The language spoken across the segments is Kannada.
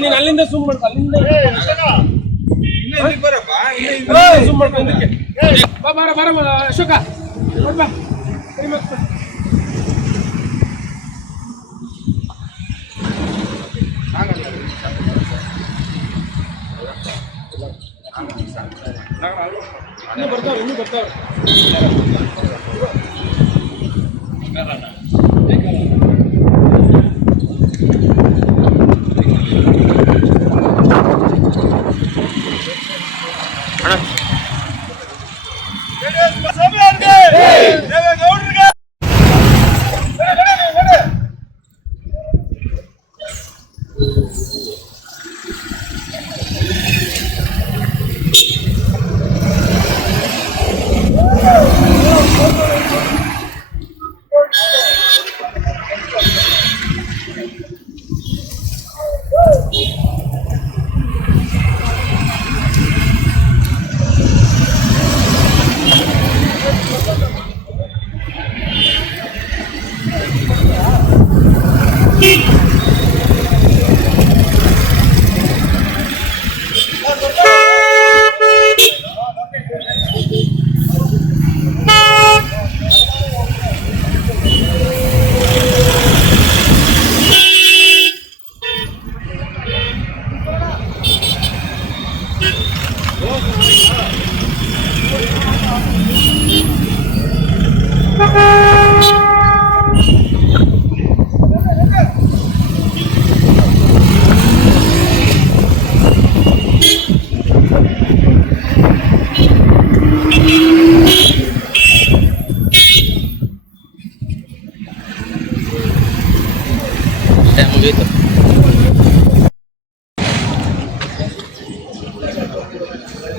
ನೀನ್ ಅಲ್ಲಿಂದ ಸುಮ್ ಮಾಡ್ಕೊ ಅಲ್ಲಿಂದ ಸುಮ್ ಮಾಡ್ಕೊ ಬರ ಅಶೋಕ ಇನ್ನೂ ಬರ್ತಾವ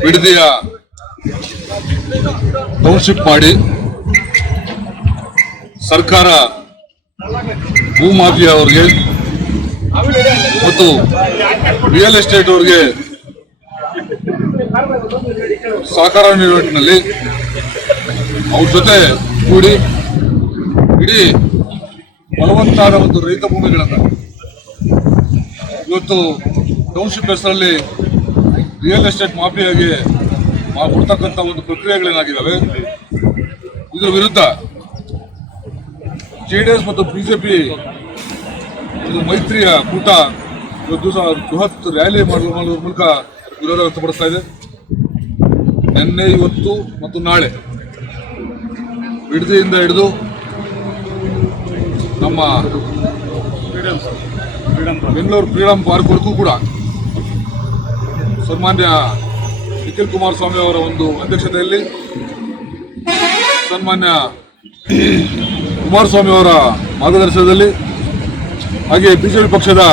ಬಿಡದಿಯ ಟೌನ್ಶಿಪ್ ಮಾಡಿ ಸರ್ಕಾರ ಭೂಮಾಫಿಯಾ ಅವರಿಗೆ ಮತ್ತು ರಿಯಲ್ ಎಸ್ಟೇಟ್ ಅವರಿಗೆ ಸಹಕಾರ ನೀಡುವ ನಿಟ್ಟಿನಲ್ಲಿ ಅವ್ರ ಜೊತೆ ಕೂಡಿ ಇಡೀ ಬಲವಂತಾದ ಒಂದು ರೈತ ಭೂಮಿಗಳನ್ನು ಇವತ್ತು ಟೌನ್ಶಿಪ್ ಹೆಸರಲ್ಲಿ ರಿಯಲ್ ಎಸ್ಟೇಟ್ ಮಾಫಿಯಾಗೆ ಕೊಡ್ತಕ್ಕಂಥ ಒಂದು ಪ್ರಕ್ರಿಯೆಗಳೇನಾಗಿದ್ದಾವೆ. ಇದರ ವಿರುದ್ಧ ಜೆಡಿಎಸ್ ಮತ್ತು ಬಿಜೆಪಿ ಮೈತ್ರಿಯ ಕೂಟ ಇವತ್ತು ಬೃಹತ್ ರ್ಯಾಲಿ ಮಾಡುವ ಮೂಲಕ ವಿರೋಧ ವ್ಯಕ್ತಪಡಿಸ್ತಾ ಇದೆ. ನಿನ್ನೆ, ಇವತ್ತು ಮತ್ತು ನಾಳೆ ಬಿಡದಿಯಿಂದ ಹಿಡಿದು ನಮ್ಮ ಬೆಂಗಳೂರು ಫ್ರೀಡಂ ಪಾರ್ಕ್ವರೆಗೂ ಕೂಡ ಸನ್ಮಾನ್ಯ ನಿಖಿಲ್ ಕುಮಾರಸ್ವಾಮಿ ಅವರ ಒಂದು ಅಧ್ಯಕ್ಷತೆಯಲ್ಲಿ ಸನ್ಮಾನ್ಯ ಕುಮಾರಸ್ವಾಮಿ ಅವರ ಮಾರ್ಗದರ್ಶನದಲ್ಲಿ ಹಾಗೆ ಬಿಜೆಪಿ ಪಕ್ಷದ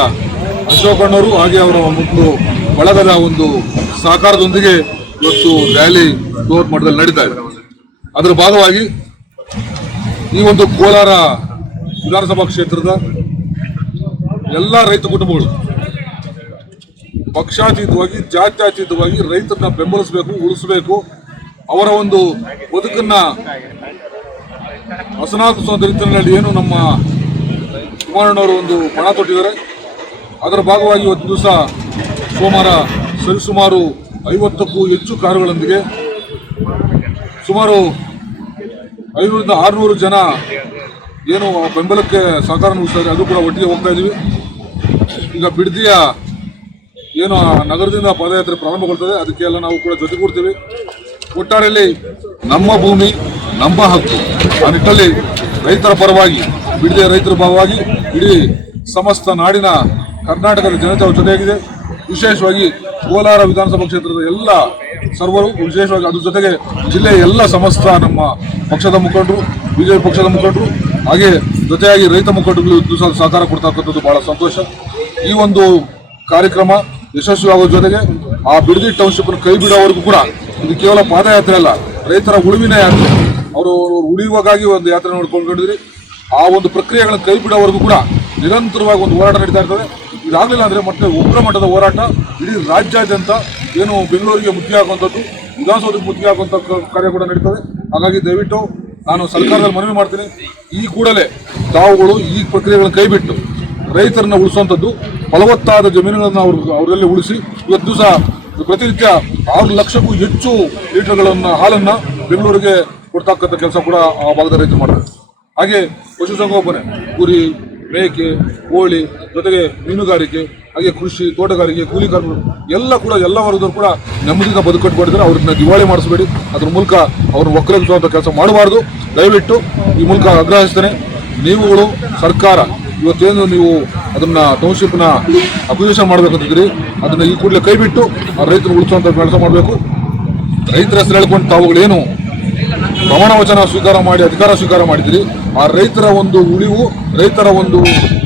ಅಶೋಕ್ ಅಣ್ಣವರು ಹಾಗೆ ಅವರ ಒಂದು ಬಳಗದ ಒಂದು ಸಹಕಾರದೊಂದಿಗೆ ಇವತ್ತು ರ್ಯಾಲಿ ಬೃಹತ್ ಮಟ್ಟದಲ್ಲಿ ನಡೀತಾ ಇದೆ. ಅದರ ಭಾಗವಾಗಿ ಈ ಒಂದು ಕೋಲಾರ ವಿಧಾನಸಭಾ ಕ್ಷೇತ್ರದ ಎಲ್ಲ ರೈತ ಕುಟುಂಬಗಳು ಪಕ್ಷಾತೀತವಾಗಿ ಜಾತ್ಯತೀತವಾಗಿ ರೈತರನ್ನ ಬೆಂಬಲಿಸಬೇಕು, ಉಳಿಸಬೇಕು, ಅವರ ಒಂದು ಬದುಕನ್ನ ಹಸನಾಗಿಸುವ ನಿಟ್ಟಿನಲ್ಲಿ ಏನು ನಮ್ಮ ಕುಮಾರಣ್ಣವರು ಒಂದು ಪಣ ತೊಟ್ಟಿದ್ದಾರೆ. ಅದರ ಭಾಗವಾಗಿ ಇವತ್ತು ದಿವಸ ಸೋಮವಾರ ಸರಿಸುಮಾರು 50ಕ್ಕೂ ಹೆಚ್ಚು ಕಾರುಗಳೊಂದಿಗೆ ಸುಮಾರು 500ರಿಂದ 600 ಜನ ಏನು ಬೆಂಬಲಕ್ಕೆ ಸಹಕಾರ ನೀಡಿದ್ದಾರೆ, ಅದು ಕೂಡ ಒಟ್ಟಿಗೆ ಹೋಗ್ತಾ ಇದ್ದೀವಿ. ಈಗ ಬಿಡದಿಯ ಏನು ನಗರದಿಂದ ಪಾದಯಾತ್ರೆ ಪ್ರಾರಂಭಗೊಳ್ತದೆ, ಅದಕ್ಕೆಲ್ಲ ನಾವು ಕೂಡ ಜೊತೆಗೂಡ್ತೀವಿ. ಒಟ್ಟಾರೆಯಲ್ಲಿ ನಮ್ಮ ಭೂಮಿ ನಮ್ಮ ಹಕ್ಕು ಆ ನಿಟ್ಟಿನಲ್ಲಿ ರೈತರ ಪರವಾಗಿ, ಬಿಡದಿಯ ರೈತರ ಪರವಾಗಿ ಇಡೀ ಸಮಸ್ತ ನಾಡಿನ ಕರ್ನಾಟಕದ ಜನತೆ ಅವರ ಜೊತೆಯಾಗಿದೆ. ವಿಶೇಷವಾಗಿ ಕೋಲಾರ ವಿಧಾನಸಭಾ ಕ್ಷೇತ್ರದ ಎಲ್ಲ ಸರ್ವರು, ವಿಶೇಷವಾಗಿ ಅದ್ರ ಜೊತೆಗೆ ಜಿಲ್ಲೆಯ ಎಲ್ಲ ಸಮಸ್ತ ನಮ್ಮ ಪಕ್ಷದ ಮುಖಂಡರು, ಬಿಜೆಪಿ ಪಕ್ಷದ ಮುಖಂಡರು, ಹಾಗೆ ಜೊತೆಯಾಗಿ ರೈತ ಮುಖಂಡರುಗಳು ದಿವಸ ಸಹಕಾರ ಕೊಡ್ತಕ್ಕಂಥದ್ದು ಬಹಳ ಸಂತೋಷ. ಈ ಒಂದು ಕಾರ್ಯಕ್ರಮ ಯಶಸ್ವಿಯಾಗುವ ಜೊತೆಗೆ ಆ ಬಿಡದಿ ಟೌನ್ಶಿಪ್ ಕೈ ಬಿಡೋವರೆಗೂ ಕೂಡ ಇದು ಕೇವಲ ಪಾದಯಾತ್ರೆ ಅಲ್ಲ, ರೈತರ ಉಳುವಿನ ಯಾತ್ರೆ. ಅವರು ಉಳಿಯುವಾಗಾಗಿ ಒಂದು ಯಾತ್ರೆ ನೋಡ್ಕೊಂಡಿದ್ರಿ. ಆ ಒಂದು ಪ್ರಕ್ರಿಯೆಗಳನ್ನು ಕೈ ಬಿಡೋವರೆಗೂ ಕೂಡ ನಿರಂತರವಾಗಿ ಒಂದು ಹೋರಾಟ ನಡೀತಾ ಇರ್ತದೆ. ಈ ಇದಾಗಲಿಲ್ಲ ಅಂದರೆ ಮತ್ತೆ ಉಗ್ರ ಮಟ್ಟದ ಹೋರಾಟ ಇಡೀ ರಾಜ್ಯಾದ್ಯಂತ ಏನು ಬೆಂಗಳೂರಿಗೆ ಮುತ್ತಿಗೆ ಹಾಕುವಂಥದ್ದು, ವಿಧಾನಸೌಧಕ್ಕೆ ಮುತ್ತಿಗೆ ಹಾಕುವಂಥ ಕಾರ್ಯ ಕೂಡ ನಡೀತದೆ. ಹಾಗಾಗಿ ದಯವಿಟ್ಟು ನಾನು ಸರ್ಕಾರದಲ್ಲಿ ಮನವಿ ಮಾಡ್ತೀನಿ, ಈ ಕೂಡಲೇ ತಾವುಗಳು ಈ ಪ್ರಕ್ರಿಯೆಗಳನ್ನು ಕೈಬಿಟ್ಟು ರೈತರನ್ನ ಉಳಿಸುವಂಥದ್ದು, ಫಲವತ್ತಾದ ಜಮೀನುಗಳನ್ನು ಅವರಲ್ಲಿ ಉಳಿಸಿ ಇವತ್ತು ದಿವಸ ಪ್ರತಿನಿತ್ಯ 6 ಲಕ್ಷಕ್ಕೂ ಹೆಚ್ಚು ಲೀಟರ್ಗಳನ್ನು ಹಾಲನ್ನು ಬೆಂಗಳೂರಿಗೆ ಕೊಡ್ತಕ್ಕಂಥ ಕೆಲಸ ಕೂಡ ಆ ಭಾಗದ ರೈತರು ಮಾಡ್ತಾರೆ. ಹಾಗೆ ಪಶುಸಂಗೋಪನೆ, ಕುರಿ, ಮೇಕೆ, ಕೋಳಿ, ಜೊತೆಗೆ ಮೀನುಗಾರಿಕೆ, ಹಾಗೆ ಕೃಷಿ, ತೋಟಗಾರಿಕೆ, ಕೂಲಿ ಕಾರ್ಮಿಕರು ಎಲ್ಲ ವರ್ಗದವರು ಕೂಡ ನೆಮ್ಮದಿಯಿಂದ ಬದುಕಟ್ಟಿಕೊಂಡಿದ್ದಾರೆ. ಅವ್ರನ್ನ ದಿವಾಳಿ ಮಾಡಿಸಬೇಡಿ, ಅದ್ರ ಮೂಲಕ ಅವ್ರನ್ನ ಒಕ್ಕಲಿಸುವಂಥ ಕೆಲಸ ಮಾಡಬಾರ್ದು. ದಯವಿಟ್ಟು ಈ ಮೂಲಕ ಆಗ್ರಹಿಸ್ತೇನೆ. ನೀವುಗಳು ಸರ್ಕಾರ ಇವತ್ತೇನು ನೀವು ಅದನ್ನ ಟೌನ್ಶಿಪ್ನ ಅಕ್ವಿಸಿಷನ್ ಮಾಡಬೇಕಂತಿದ್ದೀರಿ, ಅದನ್ನ ಈ ಕೂಡಲೇ ಕೈಬಿಟ್ಟು ಆ ರೈತರು ಉಳಿಸುವಂಥ ಕೆಲಸ ಮಾಡಬೇಕು. ರೈತರ ಹೆಸರು ಹೇಳ್ಕೊಂಡು ತಾವುಗಳೇನು ಪ್ರಮಾಣ ವಚನ ಸ್ವೀಕಾರ ಮಾಡಿ ಅಧಿಕಾರ ಸ್ವೀಕಾರ ಮಾಡಿದಿರಿ, ಆ ರೈತರ ಒಂದು ಉಳಿವು, ರೈತರ ಒಂದು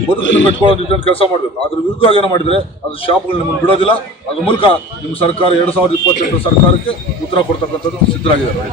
ಬದುಕನ್ನು ಕಟ್ಕೊಳ್ಳೋ ಕೆಲಸ ಮಾಡಬೇಕು. ಅದ್ರ ವಿರುದ್ಧವಾಗಿ ಏನೋ ಮಾಡಿದರೆ ಅದು ಶಾಪ್ಗಳು ನಿಮ್ಮನ್ನು ಬಿಡೋದಿಲ್ಲ. ಅದ್ರ ಮೂಲಕ ನಿಮ್ಮ ಸರ್ಕಾರ 2028 ಸರ್ಕಾರಕ್ಕೆ ಉತ್ತರ ಕೊಡ್ತಕ್ಕಂಥದ್ದು ಸಿದ್ಧರಾಗಿದ್ದಾರೆ.